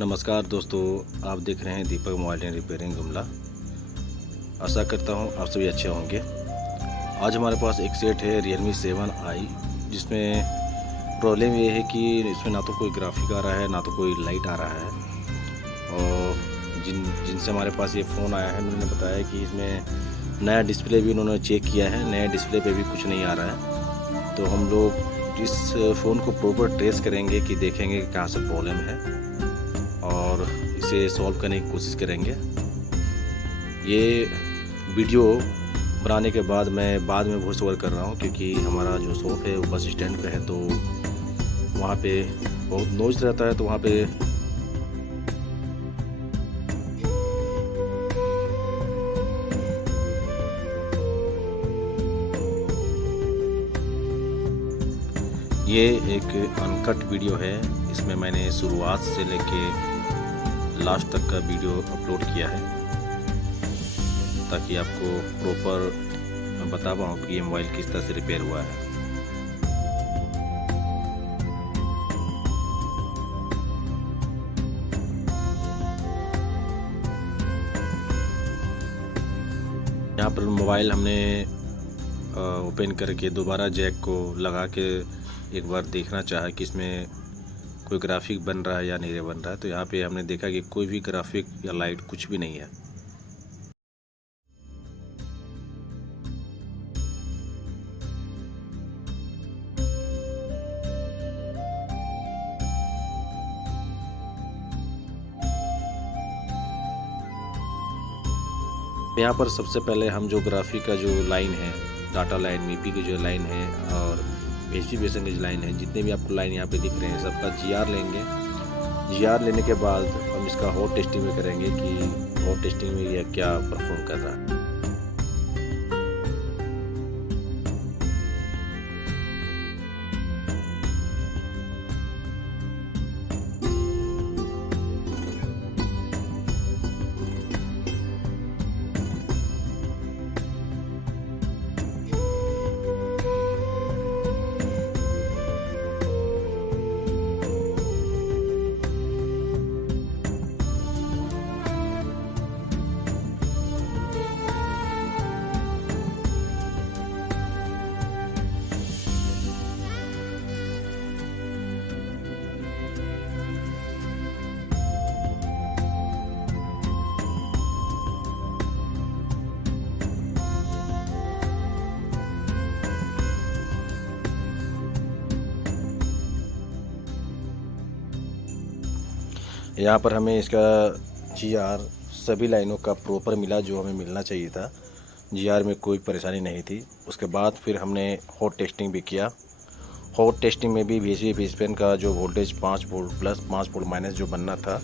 नमस्कार दोस्तों, आप देख रहे हैं दीपक मोबाइल एंड रिपेयरिंग गुमला। आशा करता हूं आप सभी अच्छे होंगे। आज हमारे पास एक सेट है Realme 7i, जिसमें प्रॉब्लम ये है कि इसमें ना तो कोई ग्राफिक आ रहा है ना तो कोई लाइट आ रहा है। और जिनसे हमारे पास ये फ़ोन आया है उन्होंने बताया कि इसमें नया डिस्प्ले भी उन्होंने चेक किया है, नए डिस्प्ले पे भी कुछ नहीं आ रहा है। तो हम लोग इस फ़ोन को प्रॉपर ट्रेस करेंगे कि देखेंगे कि कहाँ से प्रॉब्लम है और इसे सॉल्व करने की कोशिश करेंगे। ये वीडियो बनाने के बाद मैं बाद में वॉइस ओवर कर रहा हूँ, क्योंकि हमारा जो शॉप है वो बस स्टैंड पे है, तो वहाँ पे बहुत नॉइज़ रहता है। तो वहाँ पे ये एक अनकट वीडियो है। इसमें मैंने शुरुआत से लेके लास्ट तक का वीडियो अपलोड किया है, ताकि आपको प्रॉपर बता पाऊँ कि ये मोबाइल किस तरह से रिपेयर हुआ है। यहाँ पर मोबाइल हमने ओपन करके दोबारा जैक को लगा के एक बार देखना चाहा कि इसमें कोई ग्राफिक बन रहा है या नहीं बन रहा है। तो यहाँ पे हमने देखा कि कोई भी ग्राफिक या लाइट कुछ भी नहीं है। यहाँ पर सबसे पहले हम जो ग्राफिक का जो लाइन है, डाटा लाइन, मीपी की जो लाइन है और एचडीबीएसएन की लाइन है, जितने भी आपको लाइन यहाँ पे दिख रहे हैं सबका जीआर लेंगे। जीआर लेने के बाद हम इसका हॉट टेस्टिंग में करेंगे कि हॉट टेस्टिंग में यह क्या परफॉर्म कर रहा है। यहाँ पर हमें इसका जीआर सभी लाइनों का प्रॉपर मिला जो हमें मिलना चाहिए था। जीआर में कोई परेशानी नहीं थी। उसके बाद फिर हमने हॉट टेस्टिंग भी किया। हॉट टेस्टिंग में भी VCA बेस पेन का जो voltage 5 volt plus 5 volt minus जो बनना था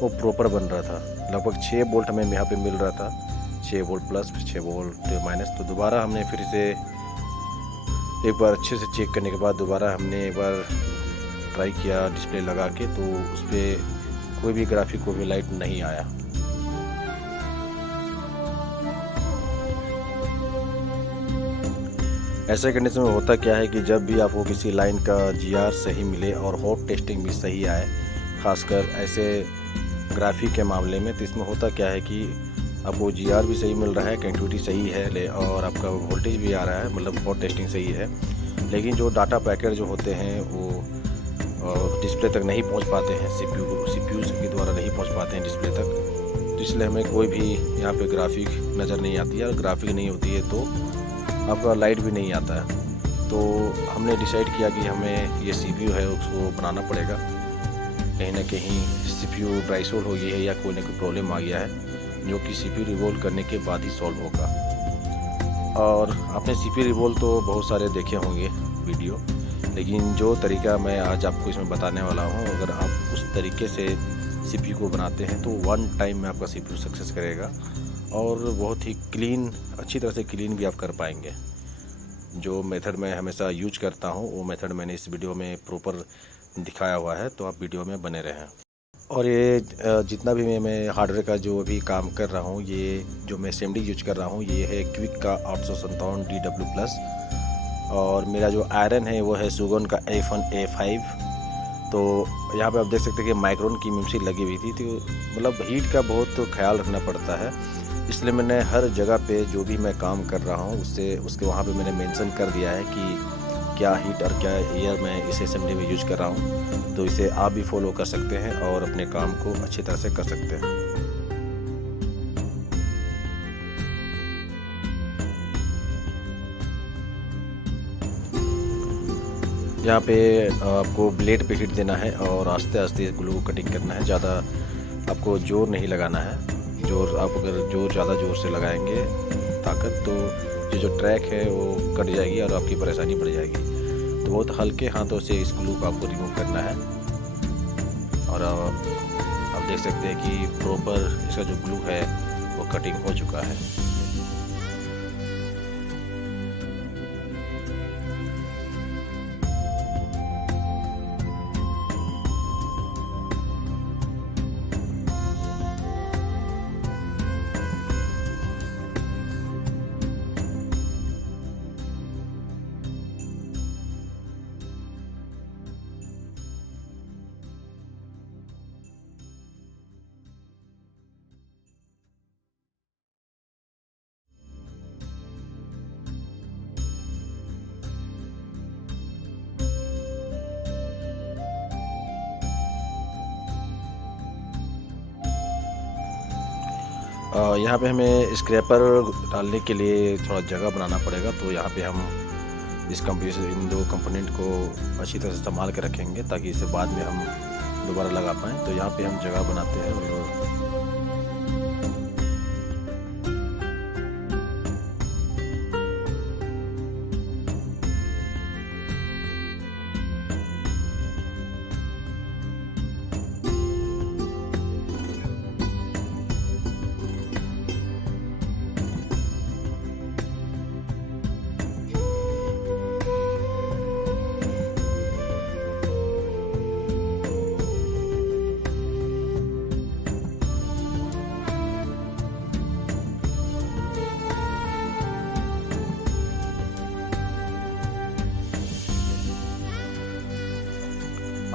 वो प्रॉपर बन रहा था। लगभग 6 वोल्ट हमें यहाँ पे मिल रहा था, 6 वोल्ट प्लस 6 वोल्ट माइनस। तो दोबारा हमने फिर से एक बार अच्छे से चेक करने के बाद दोबारा हमने एक बार ट्राई किया डिस्प्ले लगा के, तो उस पर कोई भी ग्राफिक, कोई भी लाइट नहीं आया। ऐसे कंडीशन में होता क्या है कि जब भी आपको किसी लाइन का जीआर सही मिले और हॉट टेस्टिंग भी सही आए, खासकर ऐसे ग्राफिक के मामले में, तो इसमें होता क्या है कि आपको जीआर भी सही मिल रहा है, कनेक्टिविटी सही है और आपका वोल्टेज भी आ रहा है, मतलब हॉट टेस्टिंग सही है, लेकिन जो डाटा पैकेट जो होते हैं वो डिस्प्ले तक नहीं पहुंच पाते हैं, सीपीयू के द्वारा नहीं पहुंच पाते हैं डिस्प्ले तक। तो इसलिए हमें कोई भी यहाँ पे ग्राफिक नज़र नहीं आती है, और ग्राफिक नहीं होती है तो आपका लाइट भी नहीं आता है। तो हमने डिसाइड किया कि हमें ये सीपीयू है उसको बनाना पड़ेगा। कहीं ना कहीं सीपीयू ड्राई सोल्ड हो गई है या कोई ना कोई प्रॉब्लम आ गया है, जो कि सीपीयू रिवोल्व करने के बाद ही सॉल्व होगा। और आपने सीपीयू रिवोल्व तो बहुत सारे देखे होंगे वीडियो, लेकिन जो तरीका मैं आज आपको इसमें बताने वाला हूँ, अगर आप उस तरीके से सीपीयू को बनाते हैं तो 1 टाइम में आपका सीपीयू सक्सेस करेगा और बहुत ही क्लीन, अच्छी तरह से क्लीन भी आप कर पाएंगे। जो मेथड मैं हमेशा यूज करता हूँ वो मेथड मैंने इस वीडियो में प्रॉपर दिखाया हुआ है, तो आप वीडियो में बने रहें। और ये जितना भी मैं हार्डवेयर का जो अभी काम कर रहा हूँ, ये जो मैं SMD यूज कर रहा हूँ ये है क्विक का 857 DW+। और मेरा जो आयरन है वो है सुगन का F1A5। तो यहाँ पे आप देख सकते हैं कि माइक्रोन की मिमसी लगी हुई थी, तो मतलब हीट का बहुत ख्याल रखना पड़ता है। इसलिए मैंने हर जगह पे जो भी मैं काम कर रहा हूँ उसके वहाँ पे मैंने मेंशन कर दिया है कि क्या हीट और क्या एयर मैं इस असेंबली में यूज कर रहा हूँ। तो इसे आप भी फॉलो कर सकते हैं और अपने काम को अच्छी तरह से कर सकते हैं। यहाँ पे आपको ब्लेड पे हीट देना है और आस्ते आस्ते ग्लू को कटिंग करना है। ज़्यादा आपको जोर नहीं लगाना है। आप अगर ज़्यादा जोर से लगाएंगे ताकत, तो ये जो ट्रैक है वो कट जाएगी और आपकी परेशानी बढ़ जाएगी। तो बहुत हल्के हाथों से इस ग्लू को आपको रिमूव करना है। और आप देख सकते हैं कि प्रॉपर इसका जो ग्लू है वो कटिंग हो चुका है। यहाँ पे हमें स्क्रैपर डालने के लिए थोड़ा जगह बनाना पड़ेगा। तो यहाँ पे हम इन दो कंपोनेंट को अच्छी तरह से संभाल के रखेंगे ताकि इसे बाद में हम दोबारा लगा पाएँ। तो यहाँ पे हम जगह बनाते हैं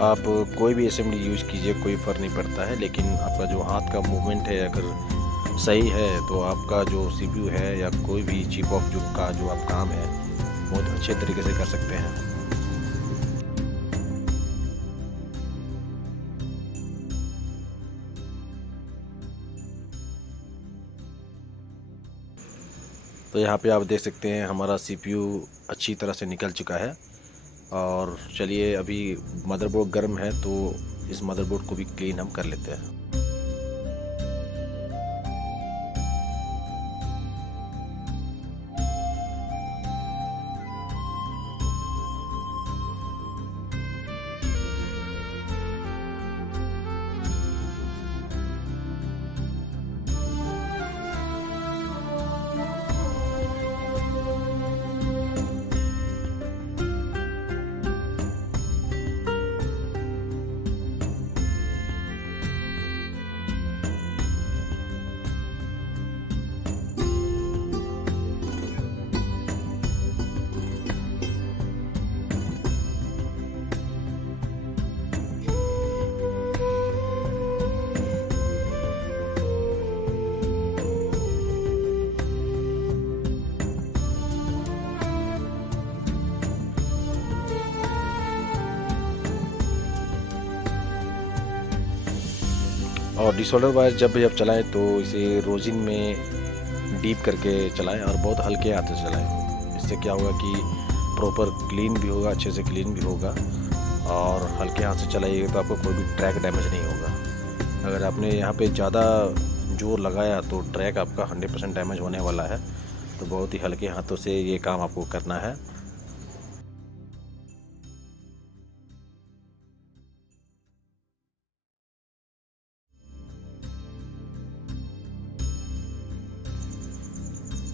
आप कोई भी असेंबली यूज कीजिए, कोई फ़र्क नहीं पड़ता है। लेकिन आपका जो हाथ का मूवमेंट है अगर सही है तो आपका जो सीपीयू है या कोई भी चिप ऑफ का जो आप काम है बहुत अच्छे तरीके से कर सकते हैं। तो यहाँ पे आप देख सकते हैं हमारा सीपीयू अच्छी तरह से निकल चुका है। और चलिए, अभी मदरबोर्ड गर्म है तो इस मदरबोर्ड को भी क्लीन हम कर लेते हैं। और डिसऑर्डर वायर जब भी आप चलाएं तो इसे रोजिन में डीप करके चलाएं और बहुत हल्के हाथ से चलाएं। इससे क्या होगा कि प्रॉपर क्लीन भी होगा, अच्छे से क्लीन भी होगा। और हल्के हाथ से चलाइएगा तो आपको कोई भी ट्रैक डैमेज नहीं होगा। अगर आपने यहाँ पे ज़्यादा जोर लगाया तो ट्रैक आपका 100% डैमेज होने वाला है। तो बहुत ही हल्के हाथों से ये काम आपको करना है।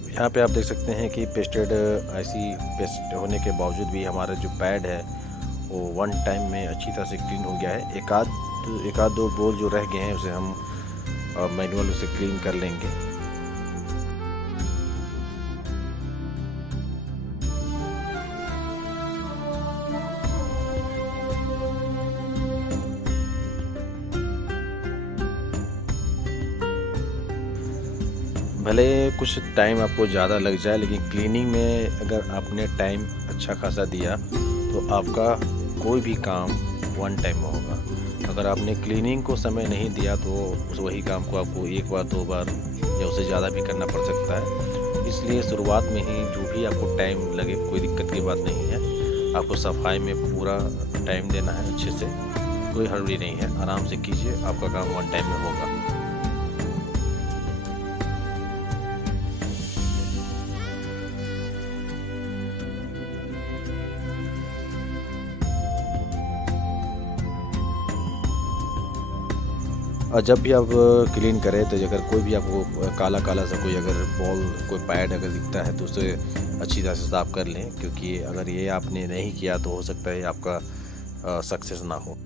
यहाँ पे आप देख सकते हैं कि पेस्टेड ऐसी पेस्ट होने के बावजूद भी हमारा जो पैड है वो 1 टाइम में अच्छी तरह से क्लीन हो गया है। एक आध दो बोल जो रह गए हैं उसे हम मैनुअल उसे क्लीन कर लेंगे। भले कुछ टाइम आपको ज़्यादा लग जाए, लेकिन क्लीनिंग में अगर आपने टाइम अच्छा खासा दिया तो आपका कोई भी काम वन टाइम में होगा। अगर आपने क्लीनिंग को समय नहीं दिया तो उस वही काम को आपको एक बार, दो बार या उससे ज़्यादा भी करना पड़ सकता है। इसलिए शुरुआत में ही जो भी आपको टाइम लगे, कोई दिक्कत की बात नहीं है। आपको सफाई में पूरा टाइम देना है अच्छे से, कोई हड़बड़ी नहीं है, आराम से कीजिए, आपका काम वन टाइम में होगा। और जब भी आप क्लीन करें तो अगर कोई भी आपको काला काला सा कोई अगर बॉल, कोई पैड अगर दिखता है तो उसे अच्छी तरह से साफ़ कर लें, क्योंकि अगर ये आपने नहीं किया तो हो सकता है आपका सक्सेस ना हो।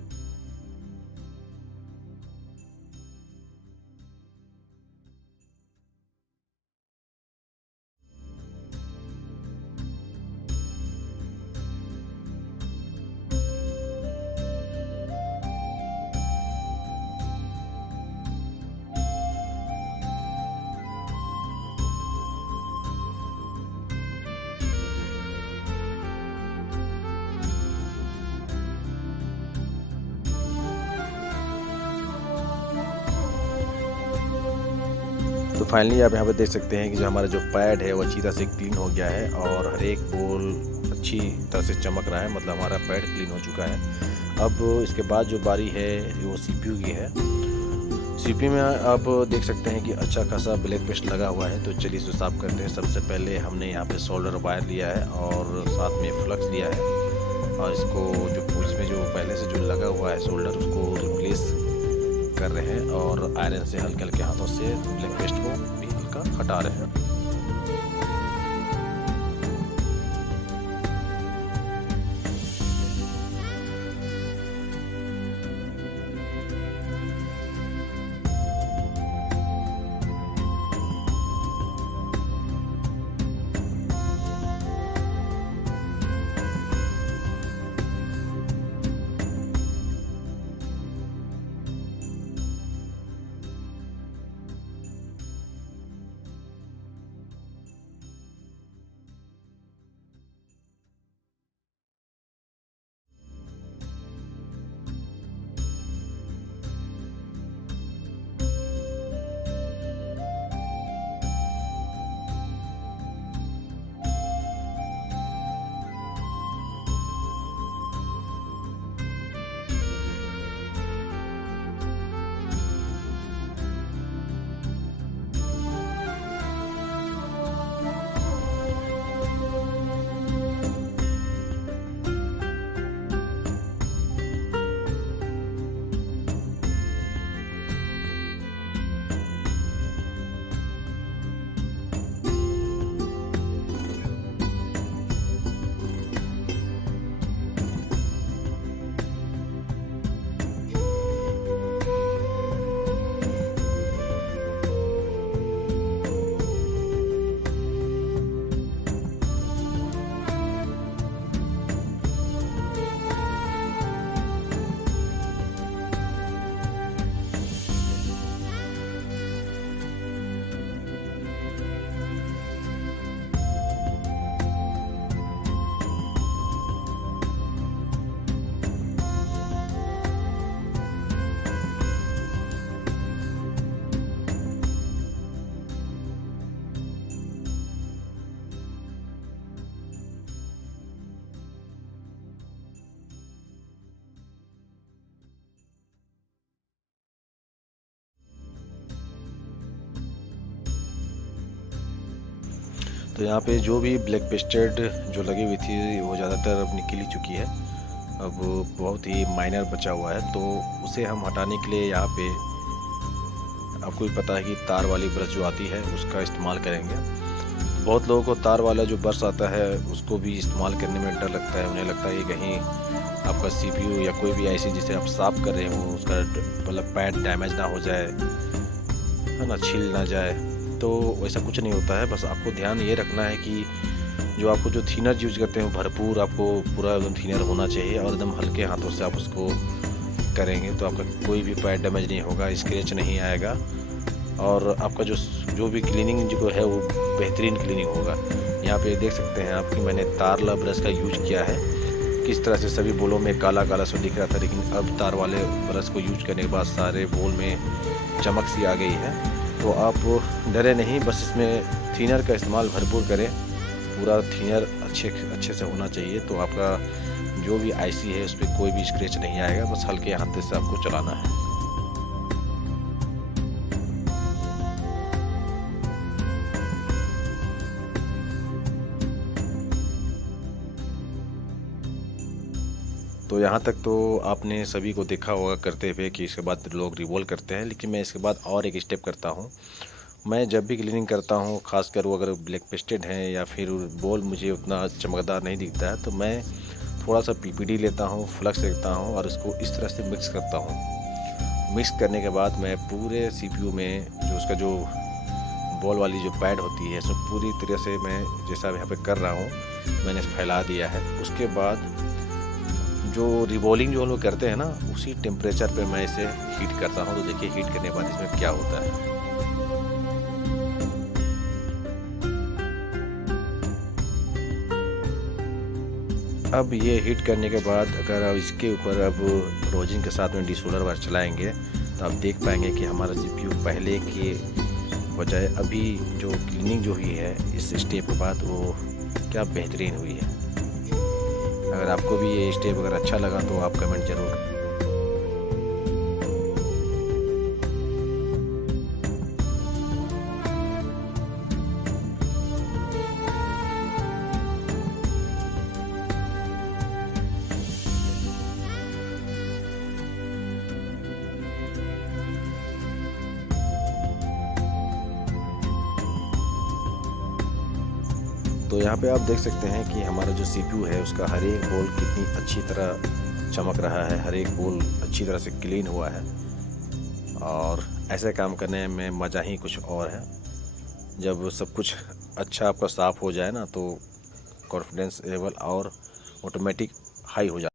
तो फाइनली आप यहाँ पे देख सकते हैं कि जो हमारा जो पैड है वो अच्छी तरह से क्लीन हो गया है और हर एक बोल अच्छी तरह से चमक रहा है, मतलब हमारा पैड क्लीन हो चुका है। अब इसके बाद जो बारी है वो CPU की है। CPU में आप देख सकते हैं कि अच्छा खासा ब्लैक पेस्ट लगा हुआ है, तो चलिए इसे साफ़ करते हैं। सबसे पहले हमने यहाँ पे सोल्डर वायर लिया है और साथ में फ्लक्स लिया है, और इसको जो इसमें जो पहले से जो लगा हुआ है सोल्डर उसको रिप्लेस कर रहे हैं और आयरन से हल्के हल्के हाथों से ब्लैक पेस्ट को भी हल्का हटा रहे हैं। तो यहाँ पे जो भी ब्लैक पेस्टेड जो लगी हुई थी वो ज़्यादातर अब निकल ही चुकी है। अब बहुत ही माइनर बचा हुआ है, तो उसे हम हटाने के लिए यहाँ पे आपको भी पता है कि तार वाली ब्रश जो आती है उसका इस्तेमाल करेंगे। बहुत लोगों को तार वाला जो ब्रश आता है उसको भी इस्तेमाल करने में डर लगता है। उन्हें लगता है कि कहीं आपका CPU या कोई भी ऐसी जिसे आप साफ़ कर रहे हो उसका मतलब पैड डैमेज ना हो जाए, है ना, छील ना जाए। तो वैसा कुछ नहीं होता है। बस आपको ध्यान ये रखना है कि जो आपको जो थिनर यूज़ करते हैं भरपूर आपको पूरा एकदम थिनर होना चाहिए और एकदम हल्के हाथों से आप उसको करेंगे तो आपका कोई भी पैड डैमेज नहीं होगा, स्क्रैच नहीं आएगा। और आपका जो भी क्लीनिंग जो है वो बेहतरीन क्लीनिंग होगा। यहाँ पे देख सकते हैं आप कि मैंने तारला ब्रश का यूज किया है। किस तरह से सभी बोलों में काला काला सा दिख रहा था, लेकिन अब तार वाले ब्रश को यूज करने के बाद सारे बोल में चमक सी आ गई है। तो आप डरे नहीं, बस इसमें थिनर का इस्तेमाल भरपूर करें। पूरा थिनर अच्छे से होना चाहिए, तो आपका जो भी आईसी है उस पर कोई भी स्क्रैच नहीं आएगा। बस हल्के हाथ से आपको चलाना है। तो यहाँ तक तो आपने सभी को देखा होगा करते हुए कि इसके बाद लोग रिवॉल्व करते हैं, लेकिन मैं इसके बाद और एक स्टेप करता हूँ। मैं जब भी क्लीनिंग करता हूँ, खासकर वो अगर ब्लैक पेस्टेड हैं या फिर बॉल मुझे उतना चमकदार नहीं दिखता है, तो मैं थोड़ा सा पीपीडी लेता हूँ, फ्लक्स लेता हूँ और उसको इस तरह से मिक्स करता हूँ। मिक्स करने के बाद मैं पूरे सीपीयू में जो उसका जो बॉल वाली जो पैड होती है सो पूरी तरह से मैं जैसा यहाँ पे कर रहा हूँ मैंने फैला दिया है। उसके बाद जो रिवॉल्विंग जो हम लोग करते हैं ना, उसी टेम्परेचर पे मैं इसे हीट करता हूँ। तो देखिए हीट करने के बाद इसमें क्या होता है। अब ये हीट करने के बाद अगर आप इसके ऊपर अब रोजिन के साथ में डिसोलर वायर चलाएंगे तो आप देख पाएंगे कि हमारा सीपीयू पहले के बजाय अभी जो क्लीनिंग जो हुई है इस स्टेप के बाद वो क्या बेहतरीन हुई है। अगर आपको भी ये स्टेप अगर अच्छा लगा तो आप कमेंट ज़रूर। तो यहाँ पे आप देख सकते हैं कि हमारा जो सीपीयू है उसका हर एक बोल कितनी अच्छी तरह चमक रहा है, हर एक बोल अच्छी तरह से क्लीन हुआ है। और ऐसे काम करने में मज़ा ही कुछ और है। जब सब कुछ अच्छा आपका साफ़ हो जाए ना, तो कॉन्फिडेंस लेवल और ऑटोमेटिक हाई हो जाता है।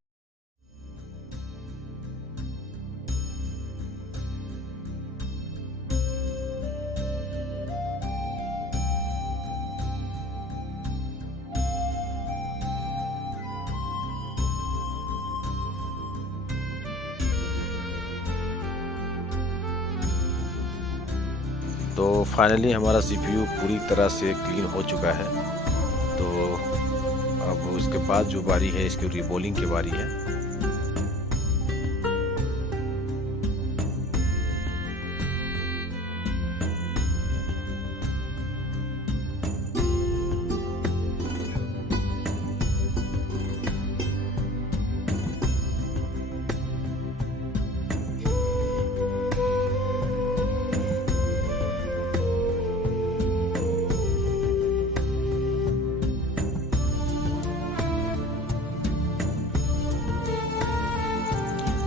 तो फाइनली हमारा सीपीयू पूरी तरह से क्लीन हो चुका है। तो अब उसके बाद जो बारी है इसकी रिबॉलिंग की बारी है।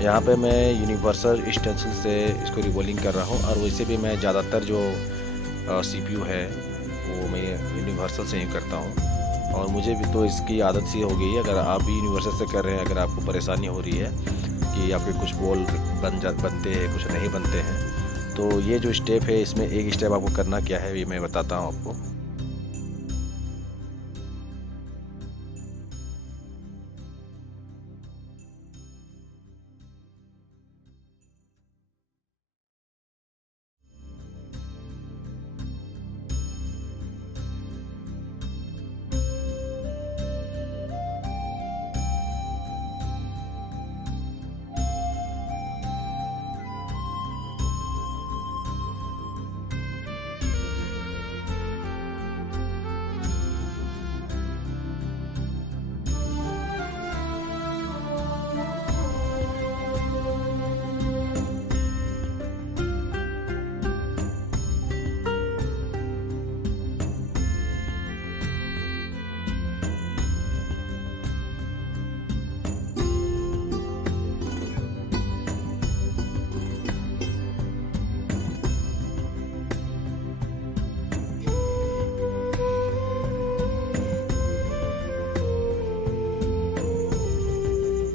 यहाँ पे मैं यूनिवर्सल स्टेंसिल से इसको रिवॉल्विंग कर रहा हूँ। और वैसे भी मैं ज़्यादातर जो सीपीयू है वो मैं यूनिवर्सल से ही करता हूँ। और मुझे भी तो इसकी आदत सी हो गई है। अगर आप भी यूनिवर्सल से कर रहे हैं, अगर आपको परेशानी हो रही है कि आपके कुछ बॉल बनते हैं, कुछ नहीं बनते हैं, तो ये जो स्टेप है इसमें एक स्टेप आपको करना क्या है ये मैं बताता हूँ आपको।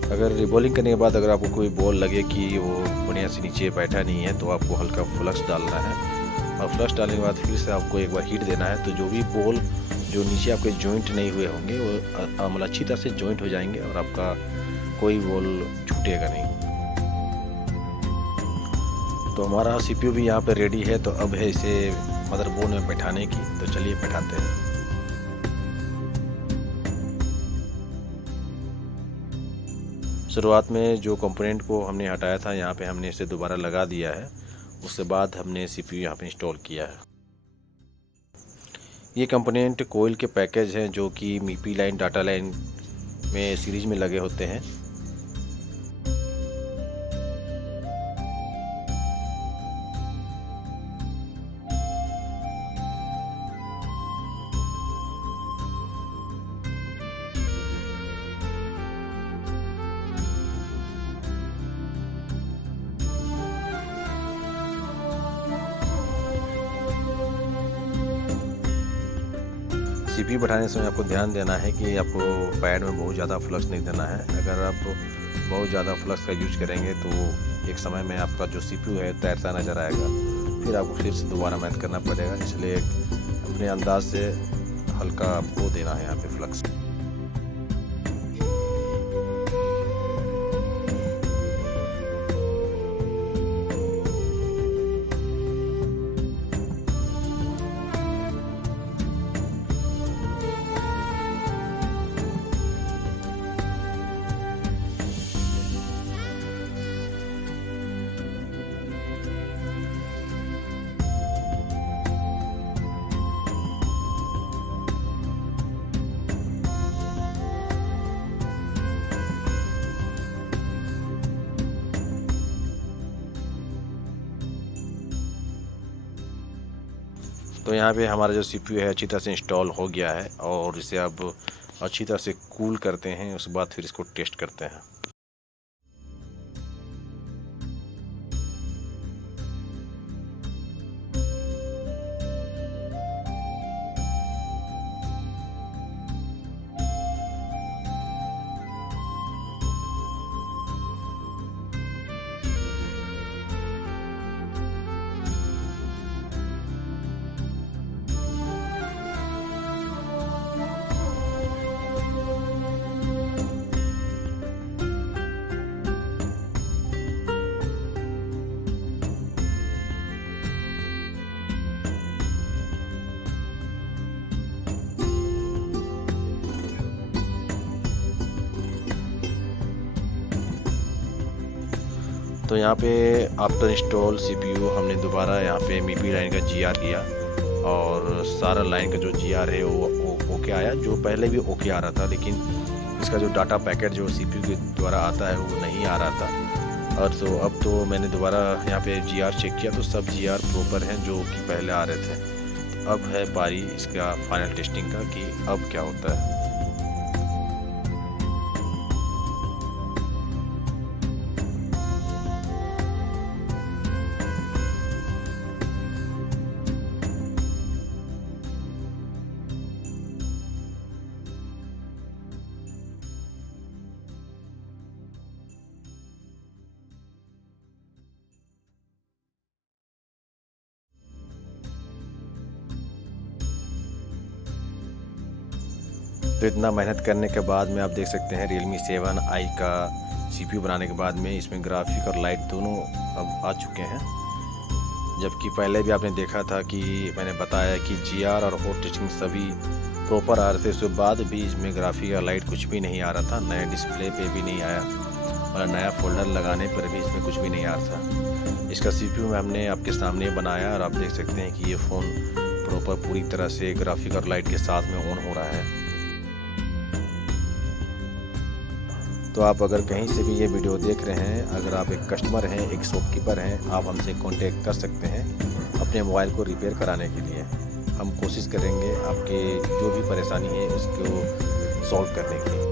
अगर रिबॉलिंग करने के बाद अगर आपको कोई बॉल लगे कि वो बढ़िया से नीचे बैठा नहीं है, तो आपको हल्का फ्लक्स डालना है। और फ्लक्स डालने के बाद फिर से आपको एक बार हीट देना है। तो जो भी बोल जो नीचे आपके जॉइंट नहीं हुए होंगे वो मतलब अच्छी तरह से जॉइंट हो जाएंगे और आपका कोई बोल छूटेगा नहीं। तो हमारा CPU भी यहाँ पे रेडी है। तो अब है इसे मदरबोर्ड में बैठाने की। तो चलिए बैठाते हैं। शुरुआत में जो कंपोनेंट को हमने हटाया था यहाँ पे हमने इसे दोबारा लगा दिया है। उसके बाद हमने CPU यहाँ पे इंस्टॉल किया है। ये कंपोनेंट कोयल के पैकेज हैं जो कि MIPI लाइन डाटा लाइन में सीरीज में लगे होते हैं। CPU बढ़ाने समय आपको ध्यान देना है कि आपको पैड में बहुत ज़्यादा फ्लक्स नहीं देना है। अगर आप बहुत ज़्यादा फ्लक्स का यूज करेंगे तो एक समय में आपका जो CPU है तैरता नज़र आएगा, फिर आपको फिर से दोबारा मेहनत करना पड़ेगा। इसलिए अपने अंदाज से हल्का आपको देना है यहाँ पे फ्लक्स। तो यहाँ पे हमारा जो CPU है अच्छी तरह से इंस्टॉल हो गया है और इसे अब अच्छी तरह से कूल करते हैं। उसके बाद फिर इसको टेस्ट करते हैं। तो यहाँ पे आफ्टर इंस्टॉल CPU हमने दोबारा यहाँ पे MIPI लाइन का GR किया और सारा लाइन का जो GR है वो ओके आया। जो पहले भी ओके आ रहा था, लेकिन इसका जो डाटा पैकेट जो CPU के द्वारा आता है वो नहीं आ रहा था। और तो अब तो मैंने दोबारा यहाँ पे GR चेक किया तो सब GR प्रॉपर हैं जो कि पहले आ रहे थे। तो अब है बारी इसका फाइनल टेस्टिंग का कि अब क्या होता है। तो इतना मेहनत करने के बाद में आप देख सकते हैं Realme 7i का CPU बनाने के बाद में इसमें ग्राफिक और लाइट दोनों अब आ चुके हैं। जबकि पहले भी आपने देखा था कि मैंने बताया कि GR और हॉट टेस्टिंग सभी प्रॉपर आ रहे थे। उसके बाद भी इसमें ग्राफिक और लाइट कुछ भी नहीं आ रहा था, नया डिस्प्ले पे भी नहीं आया और नया फोल्डर लगाने पर भी इसमें कुछ भी नहीं आ रहा था। इसका CPU में हमने आपके सामने बनाया और आप देख सकते हैं कि ये फ़ोन प्रॉपर पूरी तरह से ग्राफिक और लाइट के साथ में ऑन हो रहा है। तो आप अगर कहीं से भी ये वीडियो देख रहे हैं, अगर आप एक कस्टमर हैं, एक शॉपकीपर हैं, आप हमसे कांटेक्ट कर सकते हैं अपने मोबाइल को रिपेयर कराने के लिए। हम कोशिश करेंगे आपके जो भी परेशानी है उसको सॉल्व करने की।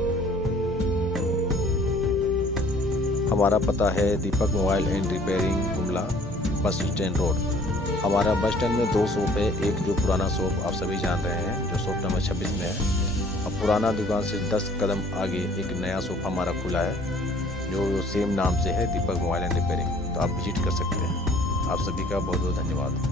हमारा पता है Deepak mobile and repairing Gumla bus stand road. हमारा बस स्टैंड में 2 शॉप है। एक जो पुराना शॉप आप सभी जान रहे हैं जो शॉप नंबर 26 में है। अब पुराना दुकान से 10 कदम आगे एक नया शॉप हमारा खुला है जो सेम नाम से है दीपक मोबाइल एंड रिपेयरिंग। तो आप विजिट कर सकते हैं। आप सभी का बहुत बहुत धन्यवाद।